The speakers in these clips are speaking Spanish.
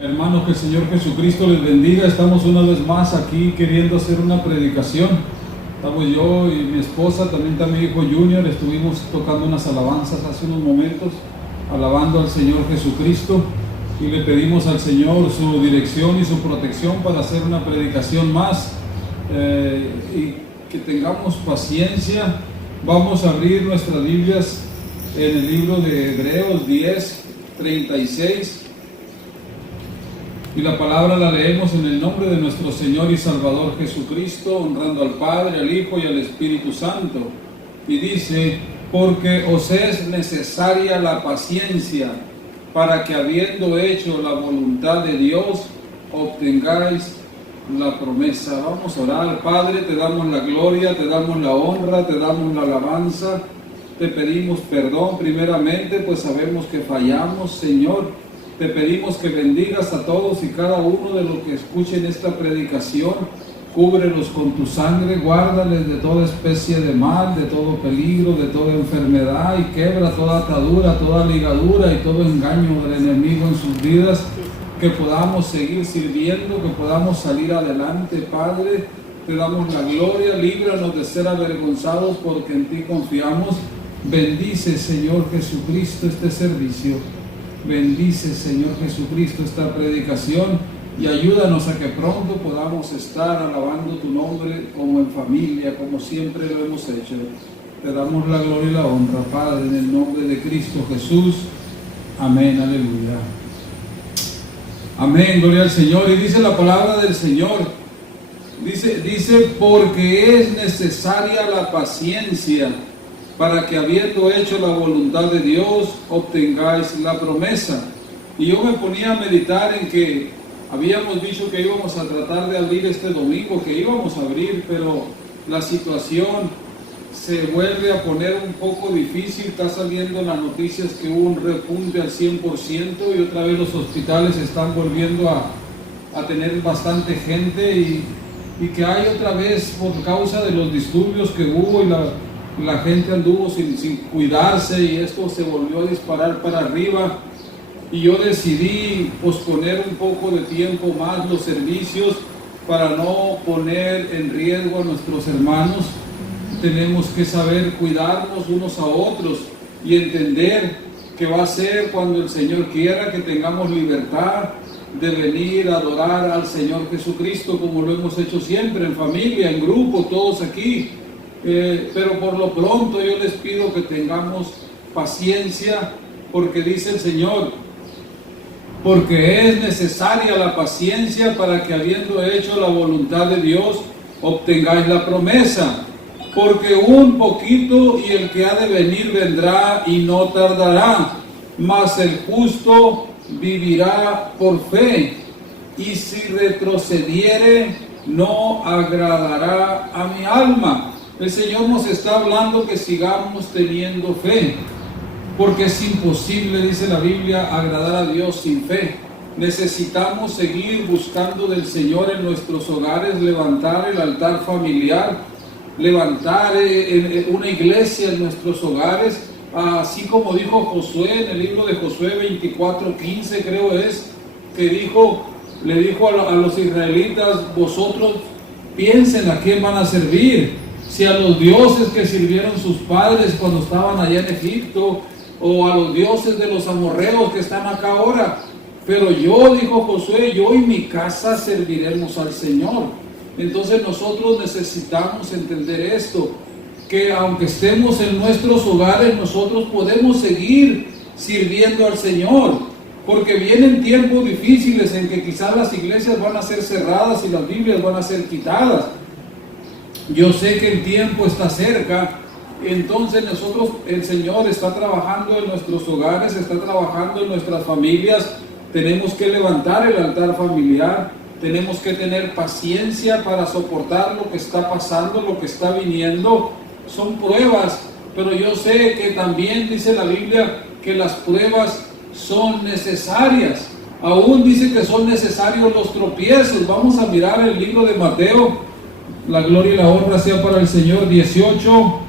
Hermanos, que el Señor Jesucristo les bendiga. Estamos una vez más aquí queriendo hacer una predicación. Estamos yo y mi esposa, también está mi hijo Junior. Estuvimos tocando unas alabanzas hace unos momentos, alabando al Señor Jesucristo, y le pedimos al Señor su dirección y su protección para hacer una predicación más, y que tengamos paciencia. Vamos a abrir nuestras Biblias en el libro de Hebreos 10:36. Y la palabra la leemos en el nombre de nuestro Señor y Salvador Jesucristo, honrando al Padre, al Hijo y al Espíritu Santo. Y dice: porque os es necesaria la paciencia, para que habiendo hecho la voluntad de Dios, obtengáis la promesa. Vamos a orar. Padre, te damos la gloria, te damos la honra, te damos la alabanza. Te pedimos perdón primeramente, pues sabemos que fallamos, Señor. Te pedimos que bendigas a todos y cada uno de los que escuchen esta predicación. Cúbrelos con tu sangre, guárdales de toda especie de mal, de todo peligro, de toda enfermedad, y quebra toda atadura, toda ligadura y todo engaño del enemigo en sus vidas. Que podamos seguir sirviendo, que podamos salir adelante, Padre. Te damos la gloria, líbranos de ser avergonzados, porque en ti confiamos. Bendice, Señor Jesucristo, este servicio. Bendice, Señor Jesucristo, esta predicación, y ayúdanos a que pronto podamos estar alabando tu nombre como en familia, como siempre lo hemos hecho. Te damos la gloria y la honra, Padre, en el nombre de Cristo Jesús. Amén, aleluya. Amén, gloria al Señor. Y dice la palabra del Señor, dice, porque es necesaria la paciencia, para que habiendo hecho la voluntad de Dios, obtengáis la promesa. Y yo me ponía a meditar en que habíamos dicho que íbamos a tratar de abrir este domingo, que íbamos a abrir, pero la situación se vuelve a poner un poco difícil. Está saliendo en las noticias que hubo un repunte al 100%, y otra vez los hospitales están volviendo a tener bastante gente, y que hay otra vez, por causa de los disturbios que hubo, y la gente anduvo sin cuidarse, y esto se volvió a disparar para arriba. Y yo decidí posponer un poco de tiempo más los servicios para no poner en riesgo a nuestros hermanos. Tenemos que saber cuidarnos unos a otros y entender que va a ser cuando el Señor quiera que tengamos libertad de venir a adorar al Señor Jesucristo, como lo hemos hecho siempre, en familia, en grupo, todos aquí. Pero por lo pronto yo les pido que tengamos paciencia, porque dice el Señor: porque es necesaria la paciencia, para que habiendo hecho la voluntad de Dios, obtengáis la promesa. Porque un poquito y el que ha de venir vendrá y no tardará, mas el justo vivirá por fe, y si retrocediere no agradará a mi alma. El Señor nos está hablando que sigamos teniendo fe, porque es imposible, dice la Biblia, agradar a Dios sin fe. Necesitamos seguir buscando del Señor en nuestros hogares, levantar el altar familiar, levantar una iglesia en nuestros hogares, así como dijo Josué en el libro de Josué 24:15, creo es, que le dijo a los israelitas: vosotros piensen a quién van a servir. Si a los dioses que sirvieron sus padres cuando estaban allá en Egipto, o a los dioses de los amorreos que están acá ahora. Pero yo, dijo Josué, yo y mi casa serviremos al Señor. Entonces nosotros necesitamos entender esto, que aunque estemos en nuestros hogares, nosotros podemos seguir sirviendo al Señor, porque vienen tiempos difíciles en que quizás las iglesias van a ser cerradas y las Biblias van a ser quitadas. Yo sé que el tiempo está cerca. Entonces el Señor está trabajando en nuestros hogares, está trabajando en nuestras familias. Tenemos que levantar el altar familiar, tenemos que tener paciencia para soportar lo que está pasando, lo que está viniendo. Son pruebas, pero yo sé que también dice la Biblia que las pruebas son necesarias. Aún dice que son necesarios los tropiezos. Vamos a mirar el libro de Mateo. La gloria y la honra sea para el Señor. 18,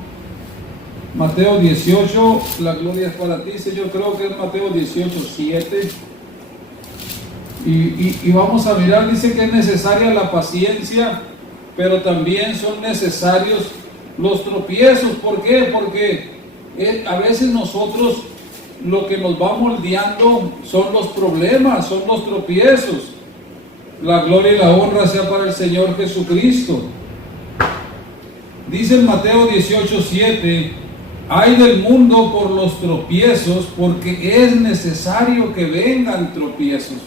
Mateo 18, la gloria es para ti, Señor. Creo que es Mateo 18:7. Y vamos a mirar, dice que es necesaria la paciencia, pero también son necesarios los tropiezos. ¿Por qué? Porque a veces nosotros lo que nos va moldeando son los problemas, son los tropiezos. La gloria y la honra sea para el Señor Jesucristo. Dice en Mateo 18:7, ay del mundo por los tropiezos, porque es necesario que vengan tropiezos.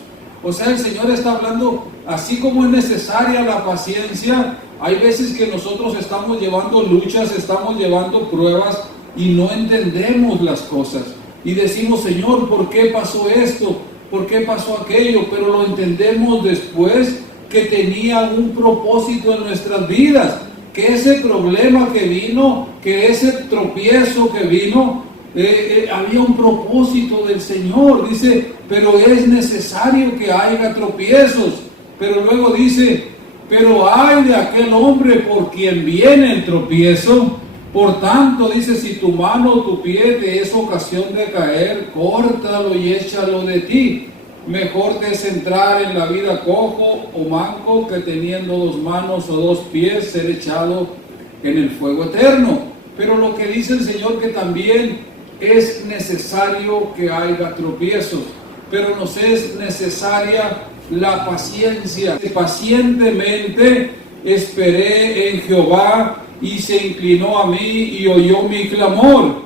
O sea, el Señor está hablando, así como es necesaria la paciencia, hay veces que nosotros estamos llevando luchas, estamos llevando pruebas y no entendemos las cosas. Y decimos, Señor, ¿por qué pasó esto? ¿Por qué pasó aquello? Pero lo entendemos después que tenía un propósito en nuestras vidas. Que ese problema que vino, que ese tropiezo que vino, había un propósito del Señor. Dice, pero es necesario que haya tropiezos. Pero luego dice, pero hay de aquel hombre por quien viene el tropiezo. Por tanto, dice, si tu mano o tu pie te es ocasión de caer, córtalo y échalo de ti. Mejor te es entrar en la vida cojo o manco que teniendo 2 manos o 2 pies ser echado en el fuego eterno. Pero lo que dice el Señor, que también es necesario que haya tropiezos, pero nos es necesaria la paciencia. Pacientemente esperé en Jehová y se inclinó a mí y oyó mi clamor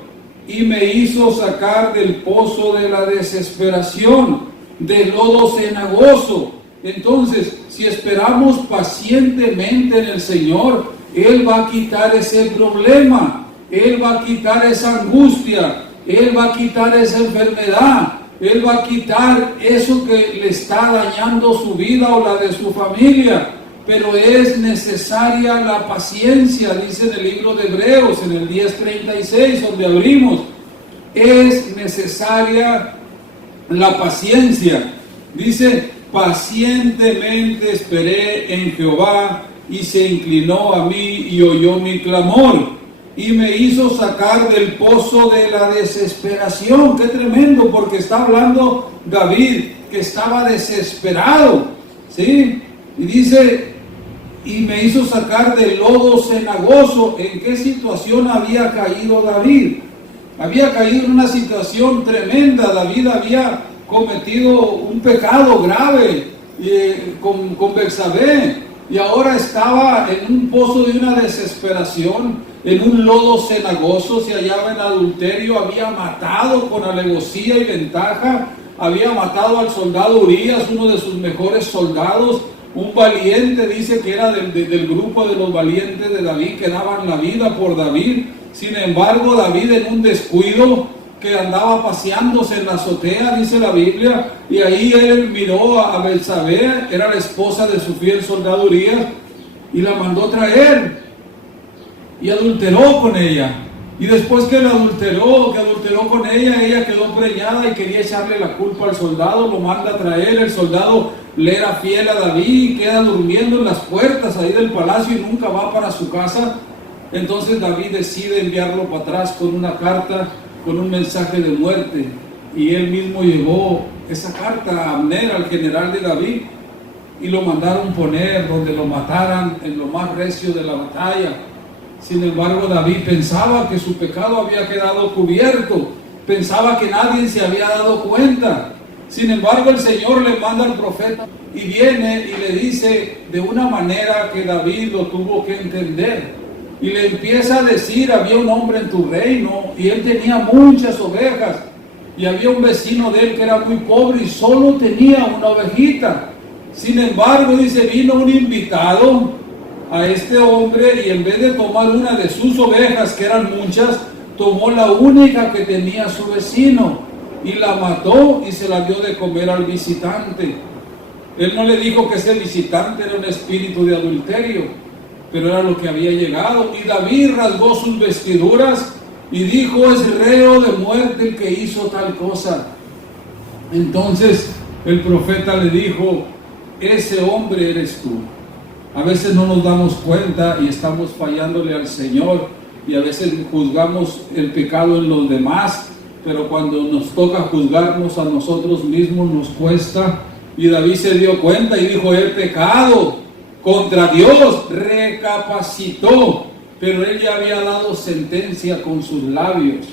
y me hizo sacar del pozo de la desesperación, de lodo cenagoso. Entonces, si esperamos pacientemente en el Señor, Él va a quitar ese problema, Él va a quitar esa angustia, Él va a quitar esa enfermedad, Él va a quitar eso que le está dañando su vida o la de su familia. Pero es necesaria la paciencia, dice en el libro de Hebreos, en el 10:36, donde abrimos. Es necesaria la paciencia. Dice, pacientemente esperé en Jehová y se inclinó a mí y oyó mi clamor y me hizo sacar del pozo de la desesperación. Qué tremendo, porque está hablando David que estaba desesperado, ¿sí? Y dice, y me hizo sacar del lodo cenagoso. ¿En qué situación había caído David? Había caído en una situación tremenda. David había cometido un pecado grave con Betsabé, y ahora estaba en un pozo de una desesperación, en un lodo cenagoso, se hallaba en adulterio, había matado con alevosía y ventaja, había matado al soldado Urías, uno de sus mejores soldados, un valiente, dice que era del grupo de los valientes de David, que daban la vida por David. Sin embargo, David, en un descuido, que andaba paseándose en la azotea, dice la Biblia, y ahí él miró a Betsabé, era la esposa de su fiel soldado Urías, y la mandó traer, y adulteró con ella. Y después que adulteró con ella quedó preñada y quería echarle la culpa al soldado, lo manda a traer. El soldado le era fiel a David y queda durmiendo en las puertas ahí del palacio y nunca va para su casa. Entonces David decide enviarlo para atrás con una carta, con un mensaje de muerte, y él mismo llevó esa carta a Abner, al general de David, y lo mandaron poner donde lo mataran en lo más recio de la batalla. Sin embargo, David pensaba que su pecado había quedado cubierto, pensaba que nadie se había dado cuenta. Sin embargo, el Señor le manda al profeta y viene y le dice de una manera que David lo tuvo que entender. Y le empieza a decir, había un hombre en tu reino y él tenía muchas ovejas, y había un vecino de él que era muy pobre y solo tenía una ovejita. Sin embargo, dice, vino un invitado a este hombre y en vez de tomar una de sus ovejas, que eran muchas, tomó la única que tenía su vecino y la mató y se la dio de comer al visitante. Él no le dijo que ese visitante era un espíritu de adulterio, pero era lo que había llegado. Y David rasgó sus vestiduras y dijo, es reo de muerte el que hizo tal cosa. Entonces el profeta le dijo, ese hombre eres tú. A veces no nos damos cuenta y estamos fallándole al Señor, y a veces juzgamos el pecado en los demás, pero cuando nos toca juzgarnos a nosotros mismos nos cuesta. Y David se dio cuenta y dijo: he pecado contra Dios. Recapacitó, pero él ya había dado sentencia con sus labios.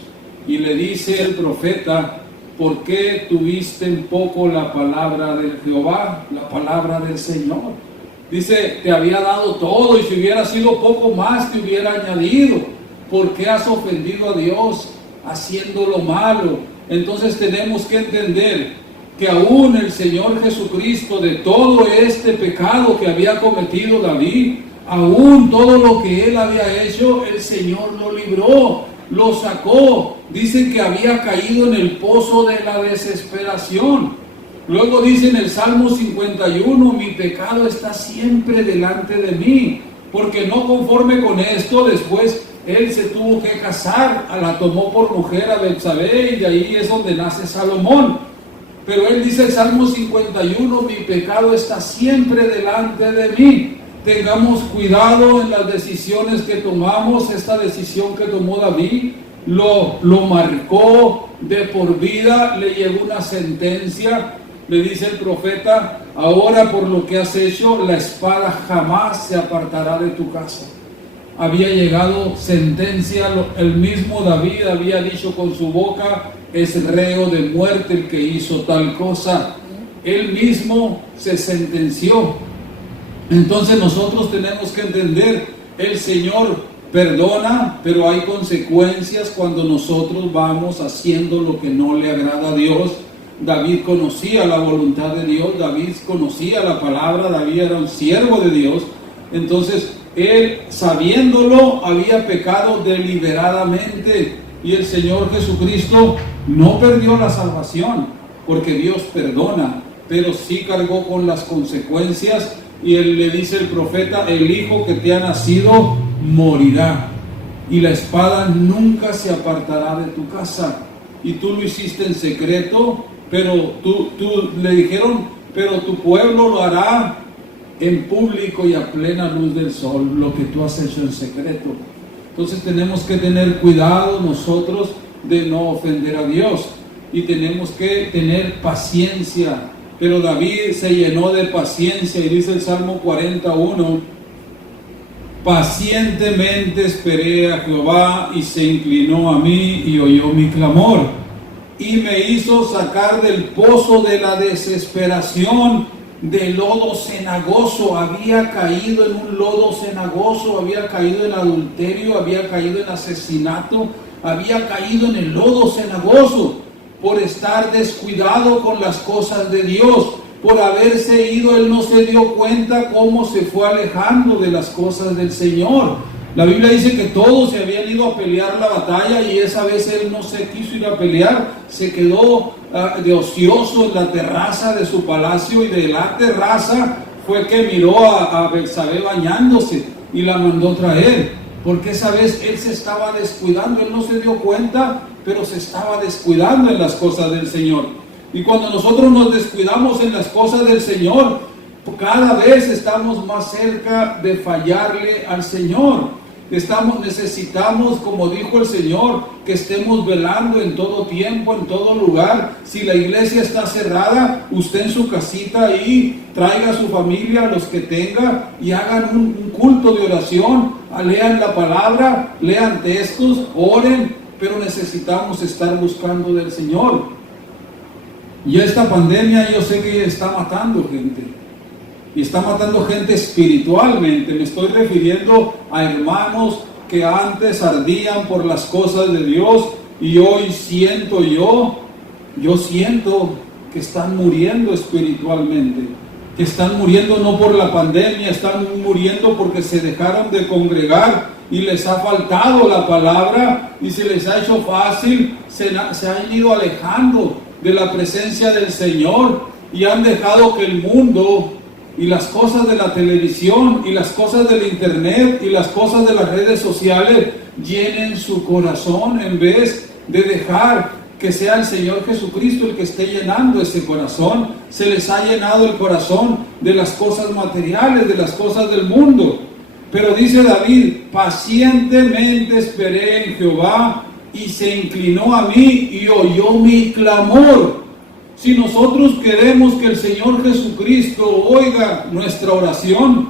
Y le dice el profeta: ¿por qué tuviste en poco la palabra de Jehová, la palabra del Señor? Dice: te había dado todo, y si hubiera sido poco más te hubiera añadido. ¿Por qué has ofendido a Dios haciendo lo malo? Entonces tenemos que entender que aún el Señor Jesucristo, de todo este pecado que había cometido David, aún todo lo que él había hecho, el Señor lo libró, lo sacó. Dicen que había caído en el pozo de la desesperación. Luego dice en el Salmo 51: mi pecado está siempre delante de mí, porque no conforme con esto, después él se tuvo que casar, la tomó por mujer a Betsabé, y de ahí es donde nace Salomón. Pero él dice el Salmo 51: mi pecado está siempre delante de mí. Tengamos cuidado en las decisiones que tomamos. Esta decisión que tomó David lo marcó de por vida, le llegó una sentencia. Le dice el profeta: ahora por lo que has hecho, la espada jamás se apartará de tu casa. Había llegado sentencia, el mismo David había dicho con su boca: es reo de muerte el que hizo tal cosa. Él mismo se sentenció. Entonces nosotros tenemos que entender, el Señor perdona, pero hay consecuencias cuando nosotros vamos haciendo lo que no le agrada a Dios. David conocía la voluntad de Dios, David conocía la palabra, David era un siervo de Dios. Entonces él, sabiéndolo, había pecado deliberadamente, y el Señor Jesucristo no perdió la salvación, porque Dios perdona, pero sí cargó con las consecuencias. Y él le dice el profeta: el hijo que te ha nacido morirá, y la espada nunca se apartará de tu casa. Y tú lo hiciste en secreto, pero tú le dijeron: pero tu pueblo lo hará en público y a plena luz del sol, lo que tú has hecho en secreto. Entonces tenemos que tener cuidado nosotros de no ofender a Dios, y tenemos que tener paciencia. Pero David se llenó de paciencia, y dice el Salmo 41: pacientemente esperé a Jehová, y se inclinó a mí y oyó mi clamor, y me hizo sacar del pozo de la desesperación, de lodo cenagoso. Había caído en un lodo cenagoso, había caído en adulterio, había caído en asesinato, había caído en el lodo cenagoso por estar descuidado con las cosas de Dios, por haberse ido. Él no se dio cuenta cómo se fue alejando de las cosas del Señor. La Biblia dice que todos se habían ido a pelear la batalla, y esa vez él no se quiso ir a pelear, se quedó de ocioso en la terraza de su palacio, y de la terraza fue que miró a Betsabé bañándose y la mandó traer, porque esa vez él se estaba descuidando. Él no se dio cuenta, pero se estaba descuidando en las cosas del Señor. Y cuando nosotros nos descuidamos en las cosas del Señor, cada vez estamos más cerca de fallarle al Señor. Necesitamos, como dijo el Señor, que estemos velando en todo tiempo, en todo lugar. Si la iglesia está cerrada, usted en su casita ahí, traiga a su familia, a los que tenga, y hagan un culto de oración, lean la palabra, lean textos, oren, pero necesitamos estar buscando del Señor. Y esta pandemia yo sé que está matando gente. Y está matando gente espiritualmente. Me estoy refiriendo a hermanos que antes ardían por las cosas de Dios, y hoy yo siento que están muriendo espiritualmente, que están muriendo no por la pandemia, están muriendo porque se dejaron de congregar y les ha faltado la palabra, y se les ha hecho fácil, se han ido alejando de la presencia del Señor, y han dejado que el mundo y las cosas de la televisión y las cosas del internet y las cosas de las redes sociales llenen su corazón, en vez de dejar que sea el Señor Jesucristo el que esté llenando ese corazón. Se les ha llenado el corazón de las cosas materiales, de las cosas del mundo. Pero dice David: pacientemente esperé en Jehová, y se inclinó a mí y oyó mi clamor. Si nosotros queremos que el Señor Jesucristo oiga nuestra oración,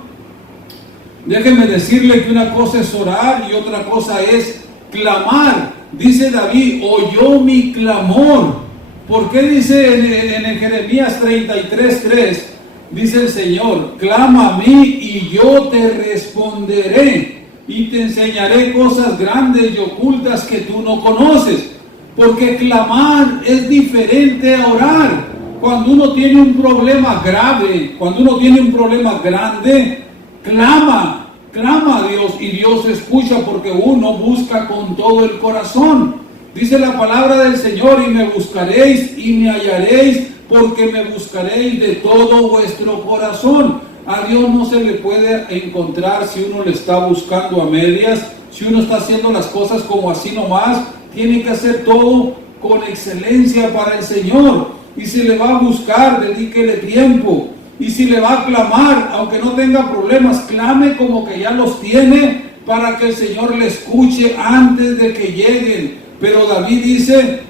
déjeme decirle que una cosa es orar y otra cosa es clamar. Dice David, oyó mi clamor. ¿Por qué dice en Jeremías 33:3? Dice el Señor, clama a mí y yo te responderé y te enseñaré cosas grandes y ocultas que tú no conoces. Porque clamar es diferente a orar. Cuando uno tiene un problema grave, cuando uno tiene un problema grande, clama a Dios y Dios escucha, porque uno busca con todo el corazón. Dice la palabra del Señor, y me buscaréis y me hallaréis, porque me buscaréis de todo vuestro corazón. A Dios no se le puede encontrar si uno le está buscando a medias, si uno está haciendo las cosas como así nomás. Tiene que hacer todo con excelencia para el Señor. Y si le va a buscar, dedíquele tiempo. Y si le va a clamar, aunque no tenga problemas, clame como que ya los tiene, para que el Señor le escuche antes de que lleguen. Pero David dice,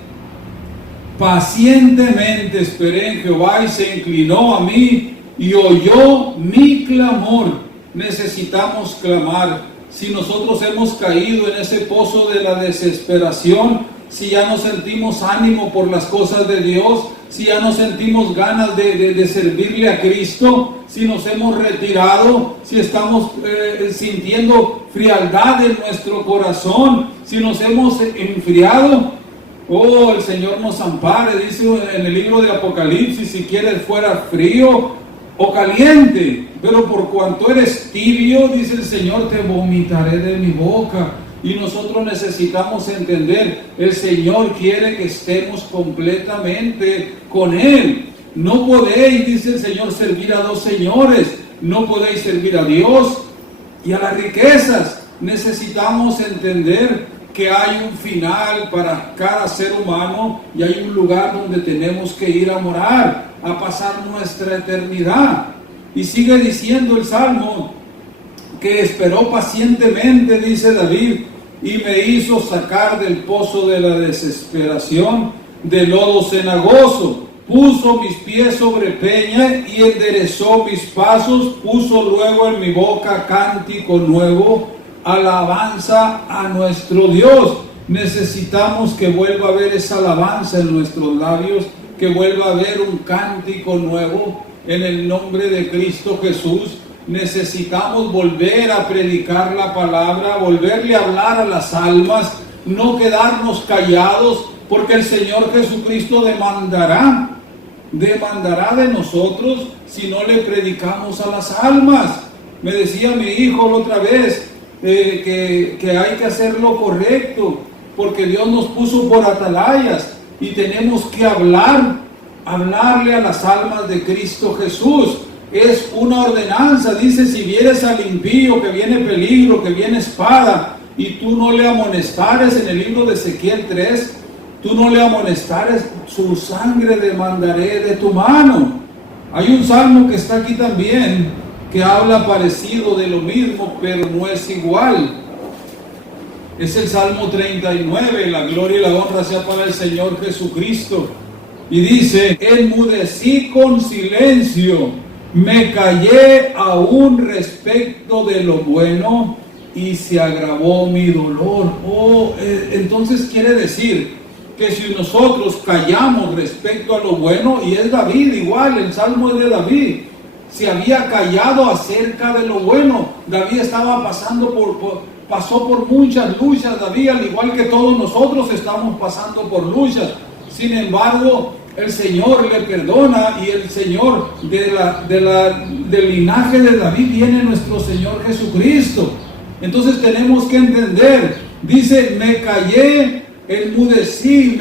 pacientemente esperé en Jehová y se inclinó a mí y oyó mi clamor. Necesitamos clamar. Si nosotros hemos caído en ese pozo de la desesperación, si ya no sentimos ánimo por las cosas de Dios, si ya no sentimos ganas de servirle a Cristo, si nos hemos retirado, si estamos sintiendo frialdad en nuestro corazón, si nos hemos enfriado, oh, el Señor nos ampare. Dice en el libro de Apocalipsis, si quieres fuera frío o caliente, pero por cuanto eres tibio, dice el Señor, te vomitaré de mi boca. Y nosotros necesitamos entender, el Señor quiere que estemos completamente con Él. No podéis, dice el Señor, servir a dos señores. No podéis servir a Dios y a las riquezas. Necesitamos entender que hay un final para cada ser humano y hay un lugar donde tenemos que ir a morar, a pasar nuestra eternidad. Y sigue diciendo el Salmo que esperó pacientemente, dice David, y me hizo sacar del pozo de la desesperación, de lodo cenagoso. Puso mis pies sobre peña y enderezó mis pasos. Puso luego en mi boca cántico nuevo, alabanza a nuestro Dios. Necesitamos que vuelva a haber esa alabanza en nuestros labios, que vuelva a haber un cántico nuevo en el nombre de Cristo Jesús. Necesitamos volver a predicar la palabra, volverle a hablar a las almas, no quedarnos callados, porque el Señor Jesucristo demandará de nosotros si no le predicamos a las almas. Me decía mi hijo la otra vez que hay que hacer lo correcto, porque Dios nos puso por atalayas y tenemos que hablarle a las almas de Cristo Jesús. Es una ordenanza. Dice, si vieres al impío que viene peligro, que viene espada, y tú no le amonestares, en el libro de Ezequiel 3, tú no le amonestares, su sangre demandaré de tu mano. Hay un salmo que está aquí también, que habla parecido de lo mismo, pero no es igual. Es el Salmo 39, la gloria y la honra sea para el Señor Jesucristo. Y dice, enmudecí con silencio, me callé aún respecto de lo bueno y se agravó mi dolor. Entonces quiere decir que si nosotros callamos respecto a lo bueno, y es David igual, el Salmo es de David, se había callado acerca de lo bueno. David estaba pasó por muchas luchas. David, al igual que todos nosotros, estamos pasando por luchas. Sin embargo, el Señor le perdona, y el Señor del linaje de David viene nuestro Señor Jesucristo. Entonces tenemos que entender, dice, me callé, enmudecí,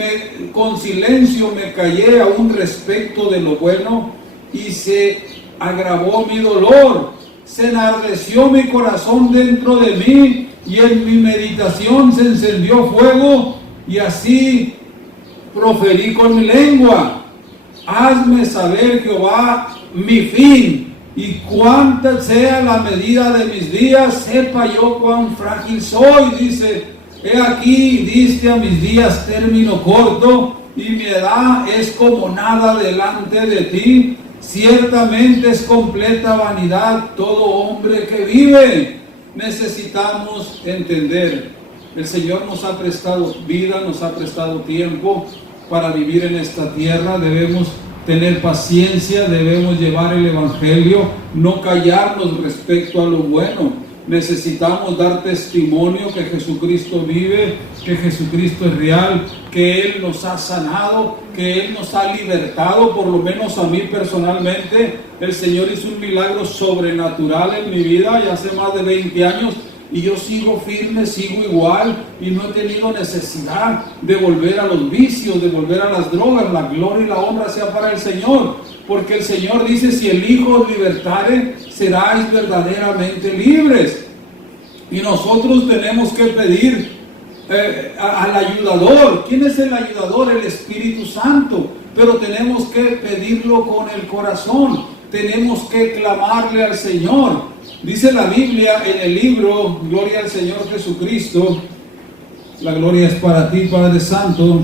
con silencio me callé aún respecto de lo bueno y se agravó mi dolor. Se enardeció mi corazón dentro de mí y en mi meditación se encendió fuego, y así proferí con mi lengua. Hazme saber, Jehová, mi fin, y cuánta sea la medida de mis días, sepa yo cuán frágil soy. Dice, he aquí diste a mis días término corto, y mi edad es como nada delante de ti. Ciertamente es completa vanidad todo hombre que vive. Necesitamos entender, el Señor nos ha prestado vida, nos ha prestado tiempo para vivir en esta tierra. Debemos tener paciencia, debemos llevar el Evangelio, no callarnos respecto a lo bueno. Necesitamos dar testimonio que Jesucristo vive, que Jesucristo es real, que Él nos ha sanado, que Él nos ha libertado. Por lo menos a mí personalmente, el Señor hizo un milagro sobrenatural en mi vida ya hace más de 20 años y yo sigo firme, sigo igual y no he tenido necesidad de volver a los vicios, de volver a las drogas. La gloria y la honra sea para el Señor, porque el Señor dice: si el Hijo os libertare, seráis verdaderamente libres. Y nosotros tenemos que pedir al ayudador. ¿Quién es el ayudador? El Espíritu Santo. Pero tenemos que pedirlo con el corazón, tenemos que clamarle al Señor. Dice la Biblia en el libro, gloria al Señor Jesucristo, la gloria es para ti, Padre Santo.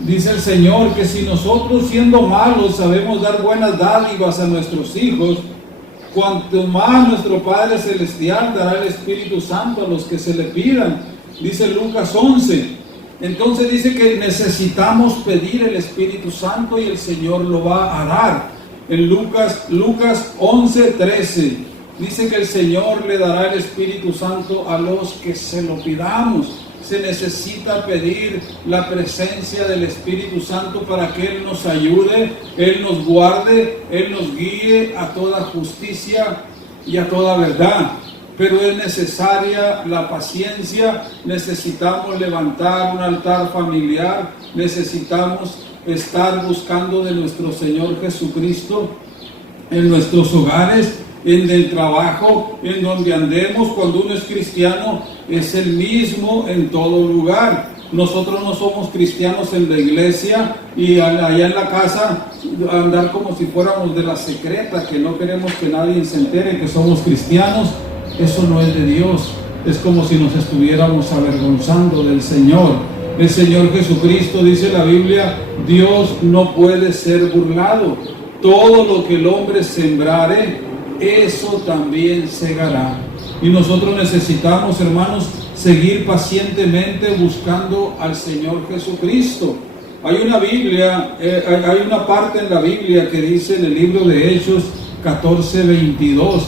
Dice el Señor que si nosotros, siendo malos, sabemos dar buenas dádivas a nuestros hijos, cuanto más nuestro Padre Celestial dará el Espíritu Santo a los que se le pidan. Dice Lucas 11. Entonces dice que necesitamos pedir el Espíritu Santo y el Señor lo va a dar. En Lucas 11:13 dice que el Señor le dará el Espíritu Santo a los que se lo pidamos. Se necesita pedir la presencia del Espíritu Santo para que Él nos ayude, Él nos guarde, Él nos guíe a toda justicia y a toda verdad. Pero es necesaria la paciencia, necesitamos levantar un altar familiar, necesitamos estar buscando de nuestro Señor Jesucristo en nuestros hogares, en el trabajo, en donde andemos. Cuando uno es cristiano, es el mismo en todo lugar. Nosotros no somos cristianos en la iglesia y allá en la casa andar como si fuéramos de la secreta, que no queremos que nadie se entere que somos cristianos. Eso no es de Dios. Es como si nos estuviéramos avergonzando del Señor. El Señor Jesucristo, dice la Biblia, Dios no puede ser burlado. Todo lo que el hombre sembrare, eso también segará. Y nosotros necesitamos, hermanos, seguir pacientemente buscando al Señor Jesucristo. Hay una parte en la Biblia que dice en el libro de Hechos 14:22,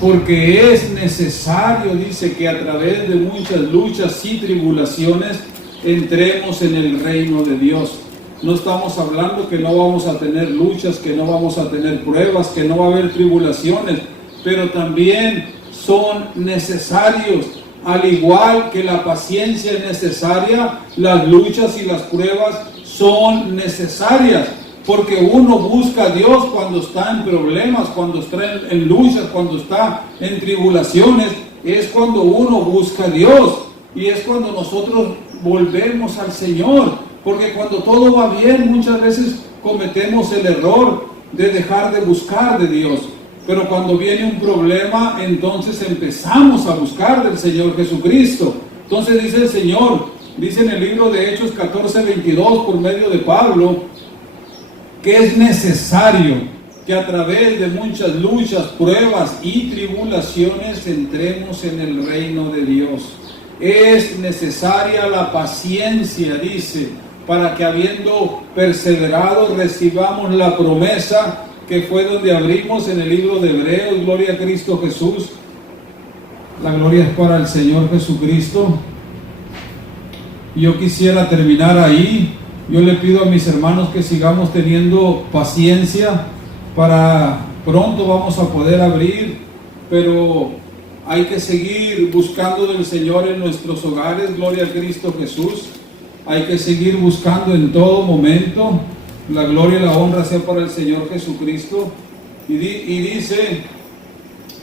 porque es necesario, dice, que a través de muchas luchas y tribulaciones entremos en el reino de Dios. No estamos hablando que no vamos a tener luchas, que no vamos a tener pruebas, que no va a haber tribulaciones, pero también son necesarios. Al igual que la paciencia es necesaria, las luchas y las pruebas son necesarias, porque uno busca a Dios cuando está en problemas, cuando está en luchas, cuando está en tribulaciones. Es cuando uno busca a Dios y es cuando nosotros volvemos al Señor. Porque cuando todo va bien, muchas veces cometemos el error de dejar de buscar de Dios. Pero cuando viene un problema, entonces empezamos a buscar del Señor Jesucristo. Entonces dice el Señor, dice en el libro de Hechos 14:22, por medio de Pablo, que es necesario que a través de muchas luchas, pruebas y tribulaciones entremos en el reino de Dios. Es necesaria la paciencia, dice, para que habiendo perseverado recibamos la promesa, que fue donde abrimos en el libro de Hebreos. Gloria a Cristo Jesús. La gloria es para el Señor Jesucristo. Yo quisiera terminar ahí. Yo le pido a mis hermanos que sigamos teniendo paciencia. Para pronto vamos a poder abrir, pero hay que seguir buscando del Señor en nuestros hogares. Gloria a Cristo Jesús. Hay que seguir buscando en todo momento. La gloria y la honra sea para el Señor Jesucristo. Y dice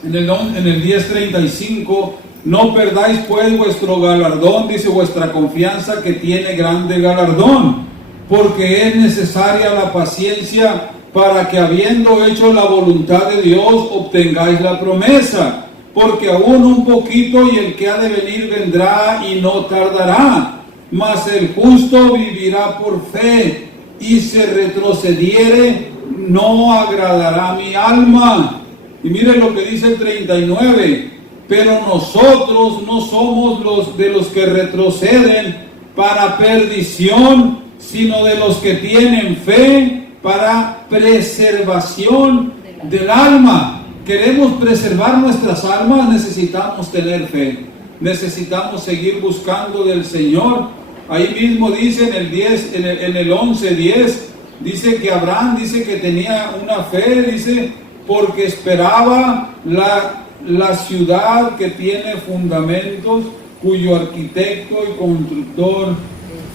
en el 10:35, no perdáis pues vuestro galardón, dice, vuestra confianza, que tiene grande galardón, porque es necesaria la paciencia para que, habiendo hecho la voluntad de Dios, obtengáis la promesa. Porque aún un poquito y el que ha de venir vendrá y no tardará. mas el justo vivirá por fe, y si retrocediere, no agradará mi alma. Y miren lo que dice el 39, pero nosotros no somos los que retroceden para perdición, sino de los que tienen fe para preservación del alma. Queremos preservar nuestras almas, necesitamos tener fe, necesitamos seguir buscando del Señor. Ahí mismo dice en el 10, en el 11:10, dice que Abraham dice que tenía una fe, dice, porque esperaba la ciudad que tiene fundamentos, cuyo arquitecto y constructor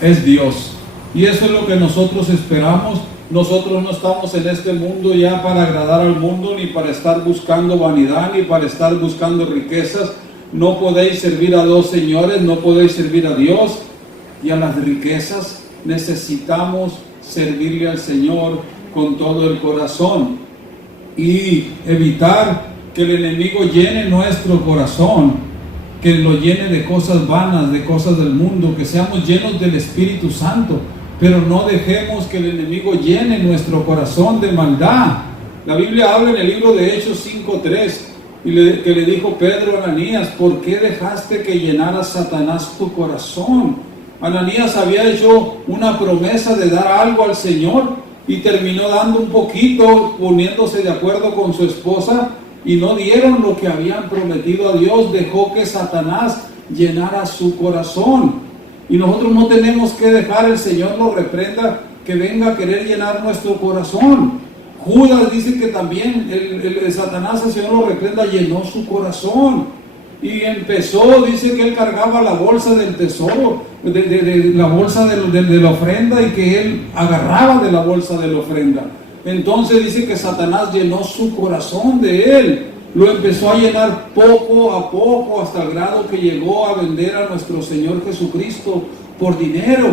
es Dios. Y eso es lo que nosotros esperamos. Nosotros no estamos en este mundo ya para agradar al mundo, ni para estar buscando vanidad, ni para estar buscando riquezas. No podéis servir a dos señores, no podéis servir a Dios y a las riquezas. Necesitamos servirle al Señor con todo el corazón y evitar que el enemigo llene nuestro corazón, que lo llene de cosas vanas, de cosas del mundo, que seamos llenos del Espíritu Santo, pero no dejemos que el enemigo llene nuestro corazón de maldad. La Biblia habla en el libro de Hechos 5:3 que le dijo Pedro a Ananías: ¿por qué dejaste que llenara Satanás tu corazón? Ananías había hecho una promesa de dar algo al Señor y terminó dando un poquito, poniéndose de acuerdo con su esposa, y no dieron lo que habían prometido a Dios. Dejó que Satanás llenara su corazón. Y nosotros no tenemos que dejar, el Señor lo reprenda, que venga a querer llenar nuestro corazón. Judas dice que también el Satanás, el Señor lo reprenda, llenó su corazón. Y empezó, dice que él cargaba la bolsa del tesoro, de la bolsa de la ofrenda, y que él agarraba de la bolsa de la ofrenda. Entonces dice que Satanás llenó su corazón de él. Lo empezó a llenar poco a poco, hasta el grado que llegó a vender a nuestro Señor Jesucristo por dinero.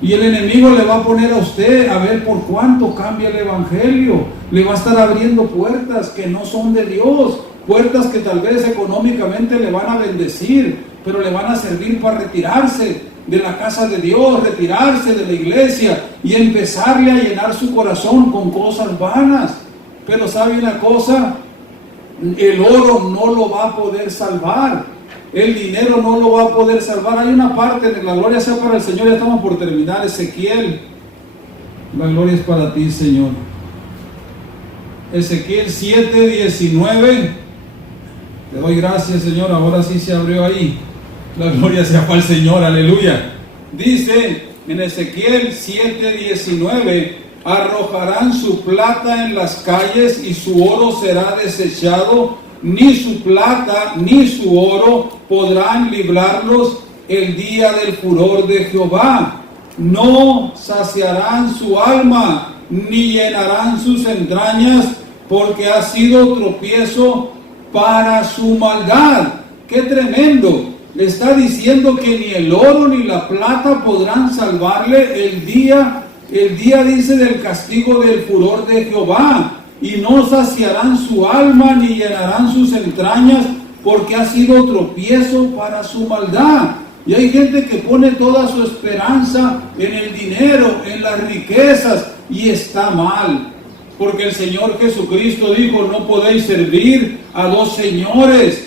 Y el enemigo le va a poner a usted a ver por cuánto cambia el evangelio. Le va a estar abriendo puertas que no son de Dios, puertas que tal vez económicamente le van a bendecir, pero le van a servir para retirarse de la casa de Dios, retirarse de la iglesia y empezarle a llenar su corazón con cosas vanas. Pero ¿sabe una cosa? El oro no lo va a poder salvar, el dinero no lo va a poder salvar. Hay una parte de la gloria sea para el Señor. Ya estamos por terminar. Ezequiel, la gloria es para ti, Señor. Ezequiel 7:19. Te doy gracias, Señor. Ahora sí se abrió ahí. La gloria sea para el Señor, aleluya. Dice en Ezequiel 7:19: arrojarán su plata en las calles y su oro será desechado, ni su plata ni su oro podrán librarlos el día del furor de Jehová. No saciarán su alma, ni llenarán sus entrañas, porque ha sido tropiezo para su maldad. ¡Qué tremendo! Le está diciendo que ni el oro ni la plata podrán salvarle el día dice del castigo del furor de Jehová. Y no saciarán su alma ni llenarán sus entrañas, porque ha sido tropiezo para su maldad. Y hay gente que pone toda su esperanza en el dinero, en las riquezas, y está mal, porque el Señor Jesucristo dijo: no podéis servir a dos señores.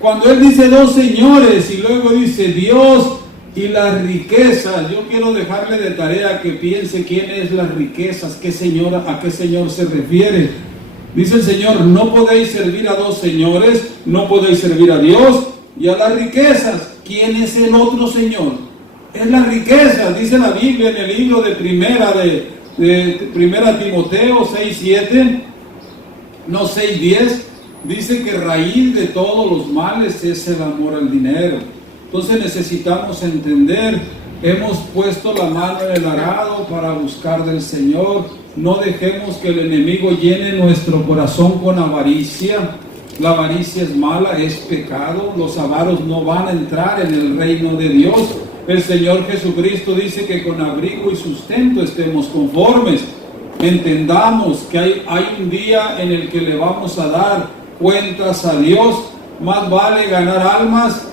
Cuando Él dice dos señores y luego dice Dios y las riquezas, yo quiero dejarle de tarea que piense quién es las riquezas, a qué Señor se refiere. Dice el Señor: no podéis servir a dos señores, no podéis servir a Dios y a las riquezas. ¿Quién es el otro Señor? Es la riqueza. Dice la Biblia en el libro de primera Timoteo 6:7, no 6:10, dice que raíz de todos los males es el amor al dinero. Entonces necesitamos entender, hemos puesto la mano en el arado para buscar del Señor. No dejemos que el enemigo llene nuestro corazón con avaricia. La avaricia es mala, es pecado. Los avaros no van a entrar en el reino de Dios. El Señor Jesucristo dice que con abrigo y sustento estemos conformes. Entendamos que hay un día en el que le vamos a dar cuentas a Dios. Más vale ganar almas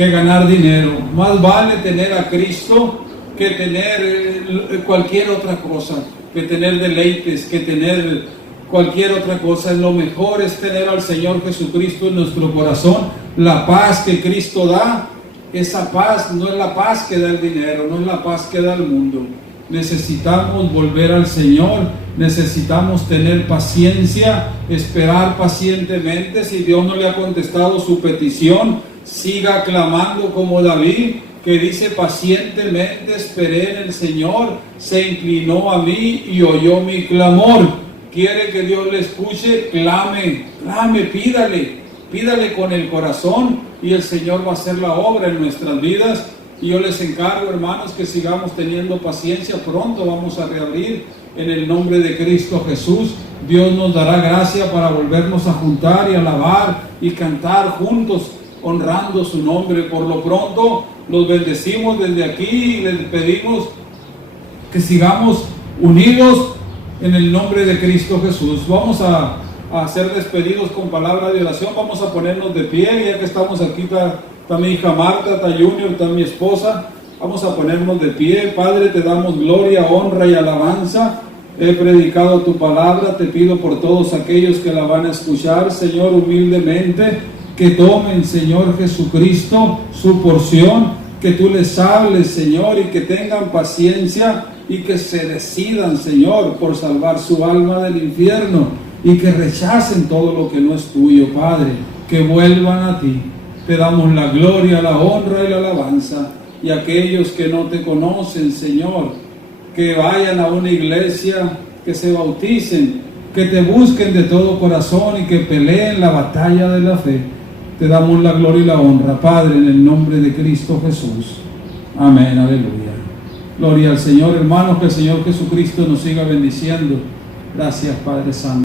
que ganar dinero. Más vale tener a Cristo que tener cualquier otra cosa, que tener deleites, que tener cualquier otra cosa. Lo mejor es tener al Señor Jesucristo en nuestro corazón. La paz que Cristo da, esa paz no es la paz que da el dinero, no es la paz que da el mundo. Necesitamos volver al Señor, necesitamos tener paciencia, esperar pacientemente. Si Dios no le ha contestado su petición, siga clamando como David, que dice: pacientemente esperé en el Señor, se inclinó a mí y oyó mi clamor. Quiere que Dios le escuche, clame, pídale con el corazón, y el Señor va a hacer la obra en nuestras vidas. Y yo les encargo, hermanos, que sigamos teniendo paciencia. Pronto vamos a reabrir en el nombre de Cristo Jesús. Dios nos dará gracia para volvernos a juntar y alabar y cantar juntos, honrando su nombre. Por lo pronto, los bendecimos desde aquí y les pedimos que sigamos unidos en el nombre de Cristo Jesús. Vamos a ser despedidos con palabra de oración. Vamos a ponernos de pie, ya que estamos aquí. Está mi hija Marta, está Junior, está mi esposa. Vamos a ponernos de pie. Padre, te damos gloria, honra y alabanza. He predicado tu palabra. Te pido por todos aquellos que la van a escuchar, Señor, humildemente, que tomen, Señor Jesucristo, su porción, que tú les hables, Señor, y que tengan paciencia y que se decidan, Señor, por salvar su alma del infierno, y que rechacen todo lo que no es tuyo, Padre, que vuelvan a ti. Te damos la gloria, la honra y la alabanza. Y aquellos que no te conocen, Señor, que vayan a una iglesia, que se bauticen, que te busquen de todo corazón y que peleen la batalla de la fe. Te damos la gloria y la honra, Padre, en el nombre de Cristo Jesús. Amén, aleluya. Gloria al Señor, hermanos, que el Señor Jesucristo nos siga bendiciendo. Gracias, Padre Santo.